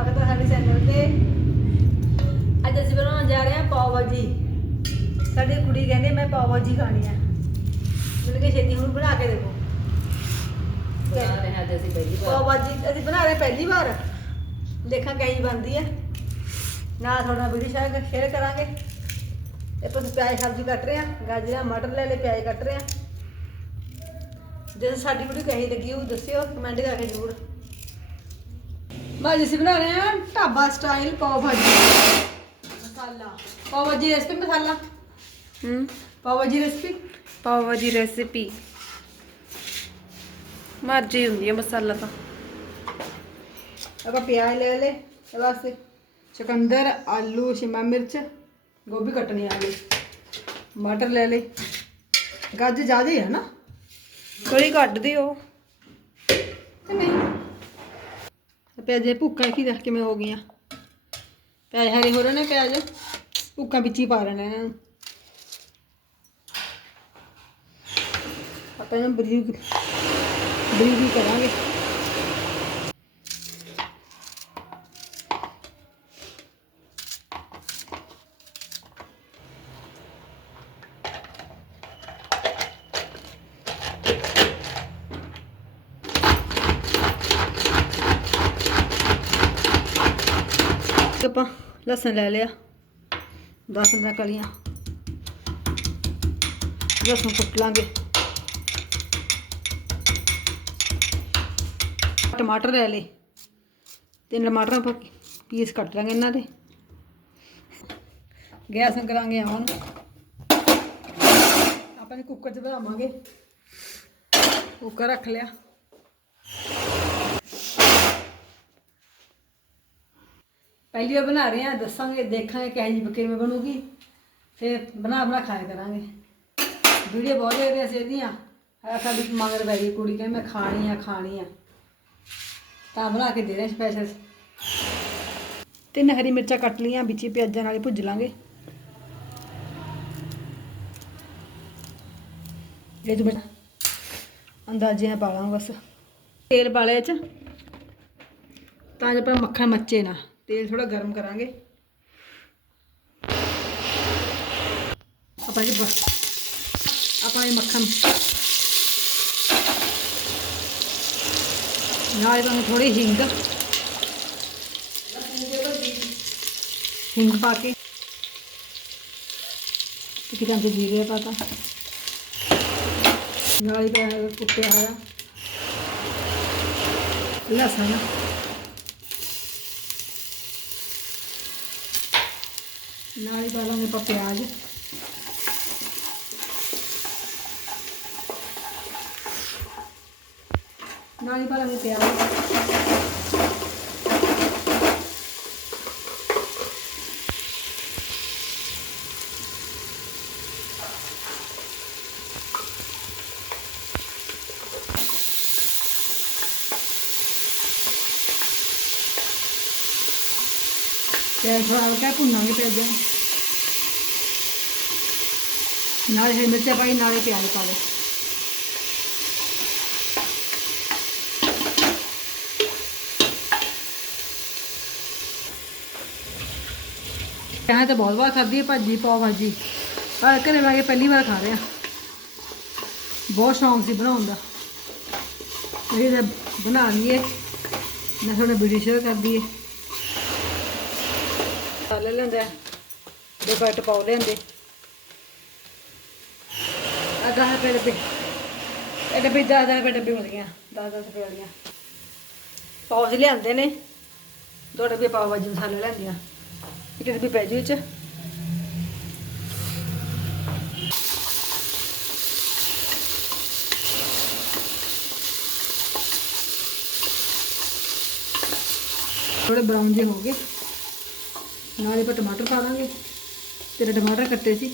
ਸਵਾਗਤ ਹੈ ਸਾਡੇ ਚੈਨਲ ਤੇ। ਅੱਜ ਅਸੀਂ ਬਣਾਉਣ ਜਾ ਰਹੇ ਹਾਂ ਪਾਓ ਭਾਜੀ ਸਾਡੀ ਕੁੜੀ ਕਹਿੰਦੀ ਮੈਂ ਪਾਓ ਭਾਜੀ ਖਾਣੀ ਆ ਮੈਨੂੰ ਕਿ ਛੇਤੀ ਹੁਣ ਬਣਾ ਕੇ ਦੇਖੋ। ਬਣਾ ਰਹੇ ਹਾਂ ਅੱਜ ਅਸੀਂ ਪਹਿਲੀ ਪਾਓ ਭਾਜੀ ਅਸੀਂ ਬਣਾ ਰਹੇ ਪਹਿਲੀ ਵਾਰ। ਦੇਖਾਂ ਕਹੀ ਬਣਦੀ ਹੈ। ਨਾਲ ਥੋੜਾ ਵੀਡੀਓ ਸ਼ੇਅਰ ਸ਼ੇਅਰ ਕਰਾਂਗੇ। ਇਹ ਪਰ ਪਿਆਜ਼ ਸਬਜ਼ੀ ਕੱਟ ਰਹੇ ਹਾਂ ਗਾਜਰਾਂ ਮਟਰ ਲੈ ਲੈ ਪਿਆਜ਼ ਕੱਟ ਰਹੇ ਹਾਂ। ਜੇ ਸਾਡੀ ਵੀਡੀਓ ਕਹੀ ਲੱਗੀ ਉਹ ਦੱਸਿਓ ਕਮੈਂਟ ਕਰਕੇ ਜ਼ਰੂਰ। ਭਾਜੀ ਅਸੀਂ ਬਣਾ ਰਹੇ ਹਾਂ ਢਾਬਾ ਸਟਾਈਲ ਪਾਓ ਭਾਜੀ ਮਸਾਲਾ ਪਾਓ ਭਾਜੀ ਰੈਸਪੀ ਮਸਾਲਾ ਹੂੰ ਪਾਓ ਭਾਜੀ ਰੈਸਪੀ ਪਾਵਾ ਦੀ ਰੈਸਿਪੀ ਮਰਜ਼ੀ ਹੁੰਦੀ ਹੈ ਮਸਾਲਾ ਤਾਂ ਆਪਾਂ ਪਿਆਜ਼ ਲੈ ਲੈ ਇਹ ਵਾਸਤੇ ਚੁਕੰਦਰ ਆਲੂ ਸ਼ਿਮਲਾ ਮਿਰਚ ਗੋਭੀ ਕੱਟਣੀ ਆ ਗਈ ਮਟਰ ਲੈ ਲੈ ਗੱਜ ਜ਼ਿਆਦਾ ਹੀ ਹੈ ਨਾ ਥੋੜੀ ਕੱਢ ਦਿਓ ਕਿ ਨਹੀਂ ਪਿਆਜ਼ੇ ਭੁੱਕਾ ਕੀ ਦੇਖ ਕਿਵੇਂ ਹੋ ਗਈਆਂ ਪਿਆਜ਼ ਹਰੇ ਹੋ ਰਹੇ ਨੇ ਪਿਆਜ਼। ਭੁੱਕਾਂ ਵਿੱਚ ਹੀ ਪਾ ਲੈਣਾ ਇਹਨਾਂ ਨੂੰ। ਆਪਾਂ ਇਹਨਾਂ ਬਰੀਕ ਬਰੀਕ ਕਰਾਂਗੇ ਤੇ ਆਪਾਂ ਲਸਣ ਲੈ ਲਿਆ। 10 15 ਕਲੀਆਂ। ਲਸਣ ਕੁੱਟ ਲਾਂਗੇ। ਟਮਾਟਰ ਲੈ ਲਏ। ਤਿੰਨ ਟਮਾਟਰ ਆਪਾਂ ਪੀਸ ਕੱਟ ਲਾਂਗੇ ਇਹਨਾਂ ਦੇ। ਗੈਸ ਨੂੰ ਕਰਾਂਗੇ ਆਨ। ਆਪਾਂ ਨੇ ਕੁੱਕਰ 'ਚ ਬਣਾਵਾਂਗੇ। ਕੁੱਕਰ ਰੱਖ ਲਿਆ। ਪਹਿਲੀ ਵਾਰ ਬਣਾ ਰਹੇ ਆ, ਦੱਸਾਂਗੇ, ਦੇਖਾਂਗੇ ਕਿਹੋ ਜਿਹੀ ਕਿਵੇਂ ਬਣੂਗੀ। ਫਿਰ ਬਣਾ ਬਣਾ ਖਾਇਆ ਕਰਾਂਗੇ। ਵੀਡੀਓ ਬਹੁਤ ਦੇ ਰਹੇ ਸੀ ਇਹਦੀਆਂ ਆ ਸਾਡੀ ਮਗਰ ਪੈ ਗਈ ਕੁੜੀ ਕਹਿੰਦੀ, ਮੈਂ ਖਾਣੀ ਆ ਖਾਣੀ ਆ। ਤਾਂ ਬਣਾ ਕੇ ਦੇ ਰਹੇ ਸਪੈਸ਼ਲ ਤਿੰਨ ਹਰੀ ਮਿਰਚਾਂ ਕੱਟ ਲਈਆਂ, ਵਿੱਚ ਪਿਆਜ਼ਾਂ ਨਾਲ ਹੀ ਭੁੱਜ ਲਾਂਗੇ। ਇਹ ਜੋ ਬੇਟਾ ਅੰਦਾਜ਼ੇ ਨਾਲ ਪਾ ਲਾਂਗੇ ਬਸ। ਤੇਲ ਪਾ ਲਿਆ ਚ। ਤਾਂ ਜੇ ਆਪਾਂ ਮੱਖਣ ਮੱਚੇ ਨਾ। ਤੇਲ ਥੋੜਾ ਗਰਮ ਕਰਾਂਗੇ। ਆਪਾਂ ਜੀ ਬਸ, ਆਪਾਂ ਇਹ ਮੱਖਣ। ਨਾਲ ਇਹਨਾਂ ਥੋੜੀ ਹਿੰਗ। ਹਿੰਗ ਪਾ ਕੇ। ਤੇ ਕਿਤਾਂ ਜੀਰੇ ਪਾਤਾ ਨਾਲ ਹੀ ਪਾ ਕੁੱਟਿਆ ਹੋਇਆ। ਲਸਣ। ਨਾਲ ਹੀ ਪਾ ਲਾਂਗੇ ਆਪਾਂ ਪਿਆਜ਼ ਨਾਲ ਹੀ ਪਾ ਲਾਂਗੇ ਪਿਆਜ਼ ਪਿਆਜ਼ ਥੋੜਾ ਹਲਕਾ ਭੁੰਨਾਂਗੇ ਪਿਆਜ਼ਾਂ ਨੂੰ ਨਾਲ ਹਰੀ ਮਿਰਚਾਂ ਪਾਈ ਨਾਲੇ ਪਿਆਜ਼ ਪਾ ਲਏ। ਕਹਾਂ ਤਾਂ ਬਹੁਤ ਵਾਰ ਖਾਧੀ ਹੈ ਭਾਜੀ, ਪਾਓ ਭਾਜੀ। ਪਰ ਘਰੇ ਮੈਂ ਕੇ ਪਹਿਲੀ ਵਾਰ ਖਾ ਰਿਹਾ ਬਹੁਤ ਸ਼ੌਂਕ ਸੀ ਬਣਾਉਣ ਦਾ। ਇਹ ਤਾਂ ਬਣਾ ਲਈਏ। ਮੈਂ ਤੁਹਾਡੇ ਵੀਡੀਓ ਸ਼ੇਅਰ ਕਰ ਦਈਏ। ਲੈ ਲੈਂਦਾ। ਦੋ ਪੈਟ ਪਾਉ ਲੈਂਦੇ ਦਸ ਰੁਪਏ ਪੇੜ ਇਹ ਡੱਬੀ ਦਸ ਦਸ ਰੁਪਏ ਡੱਬੇ ਮਿਲਦੀਆਂ 10 10 ਰੁਪਏ ਵਾਲੀਆਂ। ਪੌਜ ਲਿਆਂਦੇ ਨੇ। ਦੋ ਡੱਬੇ ਪਾਓ ਭਾਜੀ ਮਸਾਲਾ ਲੈਂਦੀਆਂ ਇੱਕ ਡੱਬੀ ਪੈ ਜੂ ਚ ਥੋੜੇ ਬਰਾਊਨ ਜੇ ਹੋ ਗਏ। ਨਾਲੇ ਆਪਾਂ ਟਮਾਟਰ ਪਾ ਦਾਂਗੇ। ਤੇਰੇ ਟਮਾਟਰ ਕੱਟੇ ਸੀ।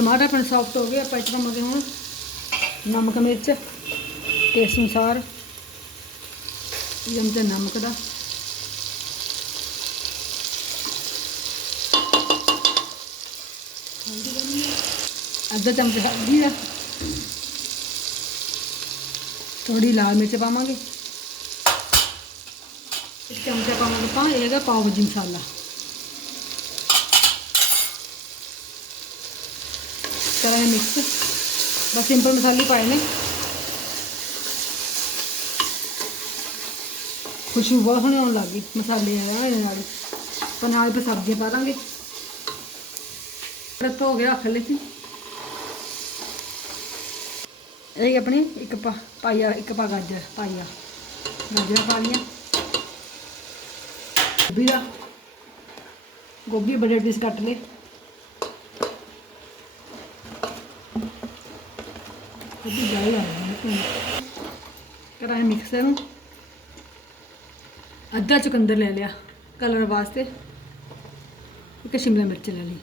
ਟਮਾਟਰ ਆਪਣਾ ਸੌਫਟ ਹੋ ਗਿਆ ਆਪਾਂ ਇਸ ਤਰ੍ਹਾਂ ਮਗੇ ਹੁਣ ਨਮਕ ਮਿਰਚ ਟੇਸਟ ਅਨੁਸਾਰ ਚਮਚਾ ਨਮਕ ਦਾ। ਅੱਧਾ ਚਮਚਾ ਹਲਦੀ ਦਾ। ਥੋੜੀ ਲਾਲ ਮਿਰਚ ਪਾਵਾਂਗੇ। ਇੱਕ ਚਮਚਾ ਪਾਵਾਂਗੇ ਪਾ, ਇਹ ਪਾਓ ਭਾਜੀ ਮਸਾਲਾ। ਕਰਾਂਗੇ ਮਿਕਸ ਬਸ ਸਿੰਪਲ ਮਸਾਲੇ ਪਾਏ ਨੇ ਖੁਸ਼ਬੂ ਬਹੁਤ ਸੋਹਣੀ ਆਉਣ ਲੱਗ ਗਈ ਮਸਾਲੇ ਆ ਇਹਦੇ ਨਾਲ ਪਰ ਨਾਲ ਫਿਰ ਸਬਜ਼ੀਆਂ ਪਾ ਦਾਂਗੇ ਰੱਤ ਹੋ ਗਿਆ ਰੱਖ ਲਈ ਸੀ ਇਹ ਆਪਣੇ ਇੱਕ ਪਾ ਪਾਈਆ ਇੱਕ ਪਾ ਗਾਜਰ ਪਾਈਆ ਗਾਜਰਾਂ ਪਾ ਲਈਆਂ ਗੋਭੀ ਦਾ ਗੋਭੀ ਬੜੇ ਪੀਸ ਕੱਟ ਲਏ ਗੋਭੀ ਜਾਈ ਆ ਕਰਾਂਗੇ ਮਿਕਸਰ ਨੂੰ। ਅੱਧਾ ਚੁਕੰਦਰ ਲੈ ਲਿਆ ਕਲਰ ਵਾਸਤੇ। ਇੱਕ ਸ਼ਿਮਲਾ ਮਿਰਚ ਲੈ ਲਈ।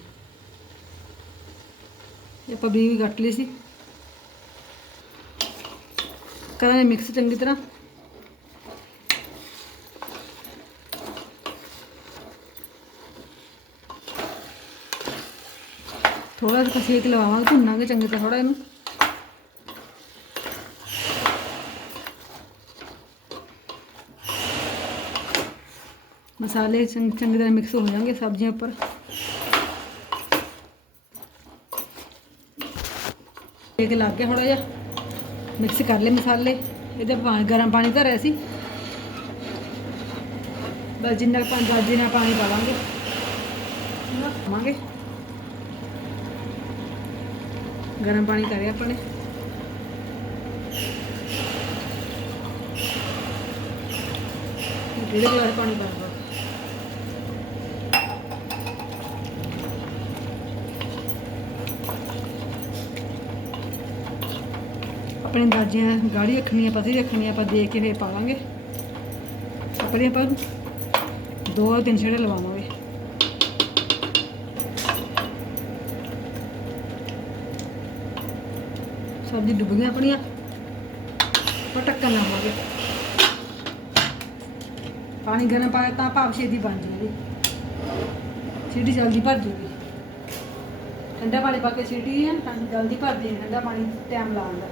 ਇਹ ਆਪਾਂ ਵੀ ਕੱਟ ਲਈ ਸੀ। ਕਰਾਂਗੇ ਮਿਕਸ ਚੰਗੀ ਤਰ੍ਹਾਂ। ਥੋੜਾ ਜਿਹਾ ਸੇਕ ਲਵਾਵਾਂਗੇ, ਭੁੰਨਾਂਗੇ ਚੰਗੀ ਤਰ੍ਹਾਂ ਥੋੜਾ ਇਹਨੂੰ। ਮਸਾਲੇ ਚੰਗੀ ਤਰ੍ਹਾਂ ਮਿਕਸ ਹੋ ਜਾਣਗੇ ਸਬਜ਼ੀਆਂ ਉੱਪਰ। ਸੇਕ ਲੱਗ ਗਿਆ ਥੋੜਾ ਜਿਹਾ। ਮਿਕਸ ਕਰ ਲਏ ਮਸਾਲੇ। ਇਹਦੇ ਪਾਣੀ, ਗਰਮ ਪਾਣੀ ਧਰਿਆ ਸੀ। ਬਸ ਜਿੰਨਾ ਕੁ ਪਾਣੀ ਬਾਜੀ ਨਾਲ ਪਾਣੀ ਪਾਵਾਂਗੇ ਨਾ ਪਾਵਾਂਗੇ। ਗਰਮ ਪਾਣੀ ਕਰਿਆ ਆਪਾਂ ਨੇ। ਡੇਢ ਗਲਾਸ ਪਾਣੀ ਪਾ ਆਪਣੇ ਦਾਜੀਆਂ ਗਾੜੀ ਰੱਖਣੀ ਰੱਖਣੀਆਂ ਪਤਲੀ ਰੱਖਣੀਆਂ ਆਪਾਂ ਦੇਖ ਕੇ ਫੇਰ ਪਾਵਾਂਗੇ। ਆਪਣੇ ਆਪਾਂ ਦੋ ਤਿੰਨ ਛੇੜੇ ਲਵਾਵਾਂਗੇ। ਸਬਜ਼ੀ ਡੁੱਬ ਗਈਆਂ ਆਪਣੀਆਂ, ਆਪਾਂ ਢੱਕਣ ਲਾਵਾਂਗੇ। ਪਾਣੀ ਗਰਮ ਪਾਇਆ ਤਾਂ ਭਾਵ ਛੇਤੀ ਬਣ ਜੂਗੀ ਸੀਟੀ ਜਲਦੀ ਭਰ ਜੂਗੀ। ਠੰਡਾ ਪਾਣੀ ਪਾ ਕੇ ਸੀਟੀ ਹੈ ਜਲਦੀ ਭਰਦੀ ਹੈ ਠੰਡਾ ਪਾਣੀ ਟਾਈਮ ਲਾਉਂਦਾ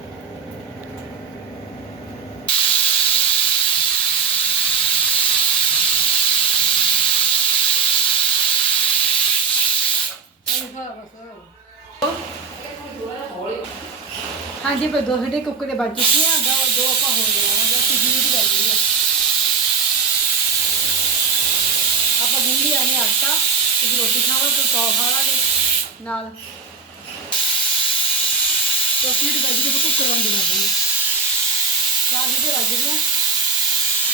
ਹਾਂਜੀ, ਪਰ ਦੋ ਹਿੱਟੇ ਕੁੱਕਰ ਦੇ ਬਚ ਚੁੱਕੀਆਂ ਦੋ ਦੋ ਆਪਾਂ ਹੋ ਜਾਵਾਂਗੇ ਅਸੀਂ ਜੀਟ ਕਰ ਗਈ ਆ ਆਪਾਂ ਗੁੰਡੀ ਆਨੇ ਆਟਾ, ਤੁਸੀਂ ਰੋਟੀ ਖਾਵਾਂ ਤੇ ਪਾਉ ਖਾ ਲਾਂਗੇ, ਨਾਲ। तो ਸੀਟ ਗੱਜ ਕੇ ਕੁੱਕਰ ਬੰਦ ਕਰ ਦਿੰਦੇ ਚਾਰ ਹਿੱਟੇ ਵੱਜ ਗਈਆਂ,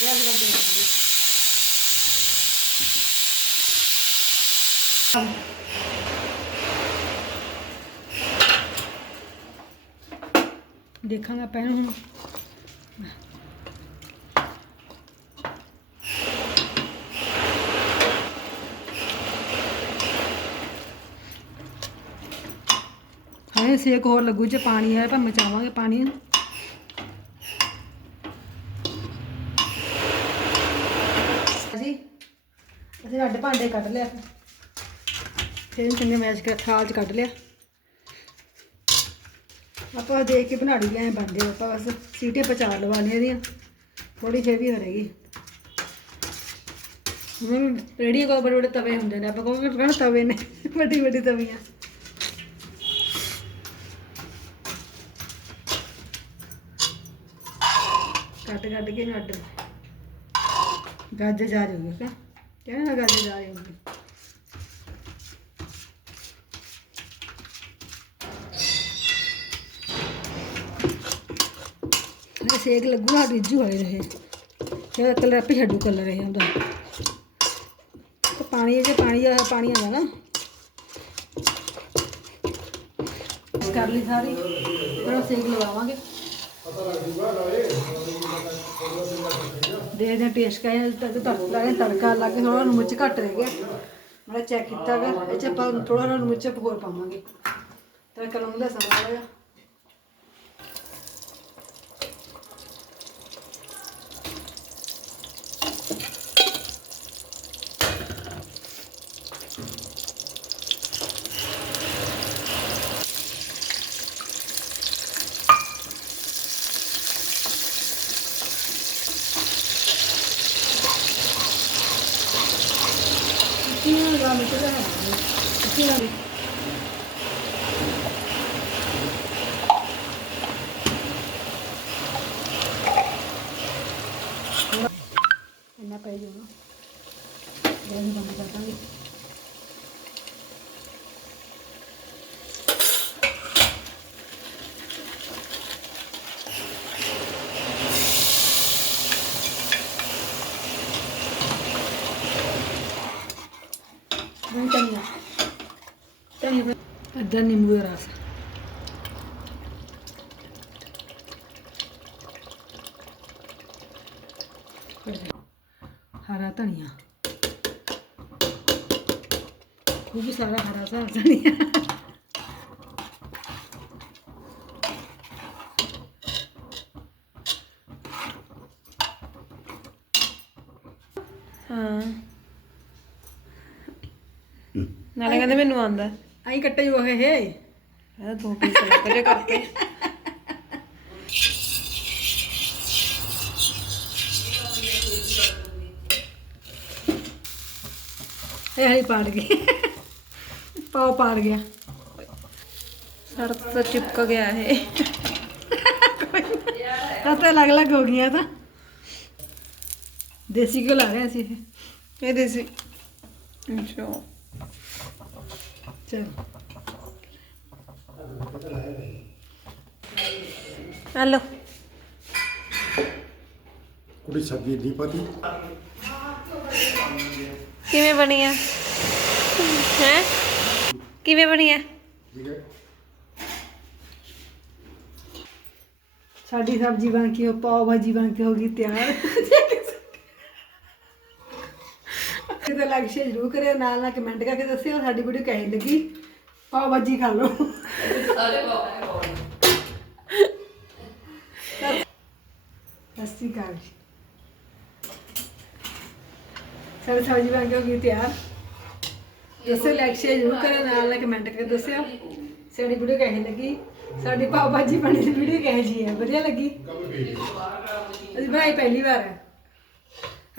ਗੈਸ ਬੰਦ ਕਰ ਦਿੰਦੇ ਦੇਖਾਂਗਾ ਪਹਿਲਾਂ ਹੁਣ। ਹਾਂ ਸੇਕ ਹੋਰ ਲੱਗੂ ਜੇ ਪਾਣੀ ਹੈ ਤਾਂ ਮਚਾਵਾਂਗੇ ਪਾਣੀ। ਜੀ ਅਸੀਂ ਅੱਡ ਭਾਂਡੇ ਕੱਢ ਲਿਆ। ਫਿਰ ਚੰਗੇ ਮੈਚ ਕਰ ਥਾਲ ਚ ਕੱਢ ਲਿਆ। ਆਪਾਂ ਦੇਖ ਕੇ ਬਣਾ ਲਈ ਐ ਬਣਦੇ ਆਪਾਂ ਬਸ ਸੀਟੇ ਪਚਾ ਲਵਾਉਣੇ ਲਈਆਂ ਇਹਦੀਆਂ। ਥੋੜੀ ਜਿਹੀ ਵੀ ਹੋ ਰਹੀ ਹੁਣ ਰੇੜੀ ਕੋਲ ਬੜੇ ਬੜੇ ਤਵੇ ਹੁੰਦੇ ਨੇ, ਆਪਾਂ ਕਹੋਗੇ ਕਹਿੰਦਾ ਤਵੇ ਨੇ ਵੱਡੀ ਵੱਡੀ ਤਵੀਆਂ। ਕੱਟ ਕੱਟ ਕੇ ਨੂੰ ਅੱਡ ਗਾਜਰ ਜਾ ਰਹੀ ਹੋਗੀ ਕਿਆ? ਕਹਿੰਦਾ ਨਾ ਜਾ ਰਹੀ ਹੋਗੀ ਇਹ ਸੇਕ ਲੱਗੂਗਾ ਰਿੱਝੂ ਹੋਏ ਰਹੇ ਇਹ ਕਲਰ ਆਪੇ ਛੱਡੂ ਕਲਰ ਇਹ ਹੁੰਦਾ ਤੇ ਪਾਣੀ ਜੇ ਪਾਣੀ ਆ ਪਾਣੀ ਆਉਂਦਾ ਨਾ। ਕਰ ਲਈ ਸਾਰੀ, ਫਿਰ ਸੇਕ ਲਵਾਵਾਂਗੇ। ਦੇ ਦੇ ਟੇਸਟ ਕਾ ਇਹ ਤੜਕਾ ਤੜਕਾ ਲਾ ਕੇ ਥੋੜਾ ਨੂੰ ਮਿਰਚ ਘੱਟ ਰਹਿ ਗਿਆ। ਮੈਂ ਚੈੱਕ ਕੀਤਾ ਗਾ, ਇਹ ਚ ਆਪਾਂ ਥੋੜਾ ਨੂੰ ਮਿਰਚ ਹੋਰ ਪਾਵਾਂਗੇ। ਤੜਕਾ ਲਾਉਣ ਦਾ ਸਮਾਂ ਹੋਇਆ 了，没事了，进来。ਅੱਧਾ ਨਿੰਬੂ ਦਾ ਰਸ ਹਰਾ ਧਨੀਆ ਖੂਬ ਸਾਰਾ ਹਰਾ ਸਾਰਾ ਧਨੀਆ ਹਾਂ ਨਾਲੇ ਕਹਿੰਦੇ ਮੈਨੂੰ ਆਂਦਾ ਆਈ ਕੱਟੇ ਜੋ ਹੈ ਹੈ ਇਹ ਦੋ ਪੀਸ ਲੱਗ ਜੇ ਕਰਤੇ ਇਹ ਹਰੀ ਪਾੜ ਗਈ ਪਾਉ ਪਾੜ ਗਿਆ ਸਰ ਤੋਂ ਚਿਪਕ ਗਿਆ ਹੈ ਤਾਂ ਤਾਂ ਅਲੱਗ ਅਲੱਗ ਹੋ ਗਈਆਂ ਤਾਂ ਦੇਸੀ ਘਿਓ ਲਾ ਰਹੇ ਸੀ ਇਹ ਇਹ ਦੇਸੀ ਜੋ ਚਲ ਹਲੋ ਕੁੜੀ ਸਬਜ਼ੀ ਨਹੀਂ ਪਤੀ ਕਿਵੇਂ ਬਣੀ ਆ ਹੈ ਕਿਵੇਂ ਬਣੀ ਆ ਠੀਕ ਹੈ ਸਾਡੀ ਸਬਜ਼ੀ ਬਣ ਕੇ ਉਹ ਪਾਓ ਭਾਜੀ ਬਣ ਕੇ ਹੋ ਗਈ ਤਿਆਰ ਕਿਤੇ ਲੱਗ ਸ਼ੇ ਜਰੂਰ ਕਰਿਓ, ਨਾਲ ਨਾਲ ਕਮੈਂਟ ਕਰਕੇ ਦੱਸਿਓ, ਸਾਡੀ ਵੀਡੀਓ ਕਿਹੋ ਲੱਗੀ। ਪਾਓ ਭਾਜੀ ਖਾ ਲਓ। ਸਤਿ ਸ਼੍ਰੀ ਅਕਾਲ ਜੀ। ਸਾਡੀ ਸਬਜ਼ੀ ਬਣ ਕੇ ਹੋ ਗਈ ਤਿਆਰ? ਦੱਸਿਓ ਲਾਈਕ ਸ਼ੇਅਰ ਜਰੂਰ ਕਰਿਓ, ਨਾਲ ਨਾਲ ਕਮੈਂਟ ਕਰਕੇ ਦੱਸਿਓ, ਸਾਡੀ ਵੀਡੀਓ ਕਿਹੋ ਲੱਗੀ। ਸਾਡੀ ਪਾਓ ਭਾਜੀ ਬਣੀ ਦੀ ਵੀਡੀਓ ਕਿਹੋ ਜਿਹੀ ਹੈ? ਵਧੀਆ ਲੱਗੀ? ਅਸੀਂ ਬਣਾਈ ਪਹਿਲੀ ਵਾਰ ਹੈ।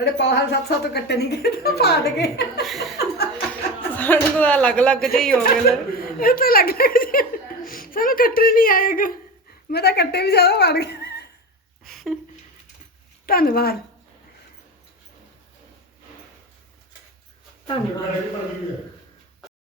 ਸਾਡੇ ਪਾਓ ਹਾਲ ਸੱਤ ਸੱਤ ਕੱਟੇ ਨਹੀਂ ਗਏ ਤਾਂ ਫਾਟ ਗਏ। ਸਾਨੂੰ ਤਾਂ ਅਲੱਗ ਅਲੱਗ ਜਿਹੀ ਹੋ ਗਏ ਲੈ ਇਹ ਤਾਂ ਲੱਗ ਲੱਗ ਜੀ ਸਾਨੂੰ ਕੱਟੇ ਨਹੀਂ ਆਏਗਾ ਮੈਂ ਤਾਂ ਕੱਟੇ ਵੀ ਜ਼ਿਆਦਾ ਫਾੜ ਗਏ। ਧੰਨਵਾਦ। ਧੰਨਵਾਦ।